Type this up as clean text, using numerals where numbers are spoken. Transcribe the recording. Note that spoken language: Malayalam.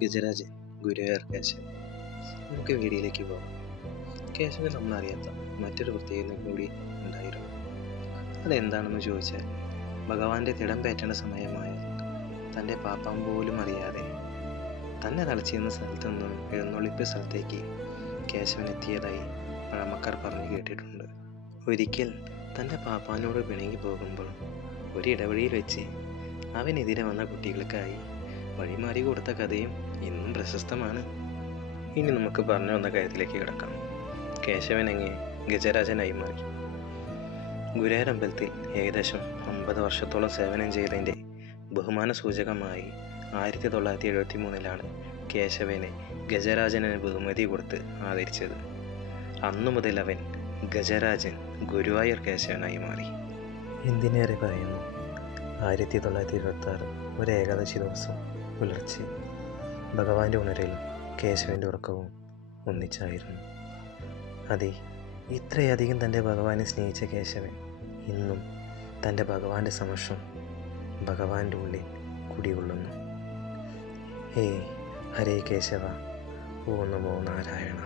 ഗജരാജൻ, ഗുരുവായൂർ കേശവൻ. നമുക്ക് വീഡിയോയിലേക്ക് പോകാം. കേശവൻ നമ്മളറിയാത്ത മറ്റൊരു പ്രത്യേകത കൂടി ഉണ്ടായിരുന്നു. അതെന്താണെന്ന് ചോദിച്ചാൽ, ഭഗവാന്റെ തിടം പേറ്റേണ്ട സമയമായ തൻ്റെ പാപ്പാൻ പോലും അറിയാതെ തന്നെ തളച്ചിരുന്ന സ്ഥലത്തു നിന്നും എഴുന്നള്ളിപ്പ് സ്ഥലത്തേക്ക് കേശവൻ എത്തിയതായി പഴമക്കാർ പറഞ്ഞു കേട്ടിട്ടുണ്ട്. ഒരിക്കൽ തൻ്റെ പാപ്പാനോട് പിണങ്ങി പോകുമ്പോൾ ഒരിടവഴിയിൽ വെച്ച് അവനെതിരെ വന്ന കുട്ടികൾക്കായി വഴിമാറി കൊടുത്ത കഥയും ഇന്നും പ്രശസ്തമാണ്. ഇനി നമുക്ക് പറഞ്ഞു വന്ന കാര്യത്തിലേക്ക് കിടക്കാം. കേശവൻ എങ്ങനെ ഗജരാജനായി മാറി? ഗുരുവായൂർ അമ്പലത്തിൽ ഏകദേശം 50 വർഷത്തോളം സേവനം ചെയ്തതിൻ്റെ ബഹുമാന സൂചകമായി 1973 കേശവനെ ഗജരാജന് ബഹുമതി കൊടുത്ത് ആദരിച്ചത്. അന്നു മുതൽ അവൻ ഗജരാജൻ ഗുരുവായൂർ കേശവനായി മാറി. എന്തിനേറെ പറയുന്നു, 1926 ഒരു ഏകാദശി ദിവസം പുലർച്ചെ ഭഗവാന്റെ ഉണരലും കേശവൻ്റെ ഉറക്കവും ഒന്നിച്ചായിരുന്നു. അതെ, ഇത്രയധികം തൻ്റെ ഭഗവാനെ സ്നേഹിച്ച കേശവൻ ഇന്നും തൻ്റെ ഭഗവാന്റെ സമക്ഷം ഭഗവാന്റെ ഉള്ളിൽ കുടികൊള്ളുന്നു. ഹേ ഹരേ കേശവ, ഓ നമോ നാരായണ.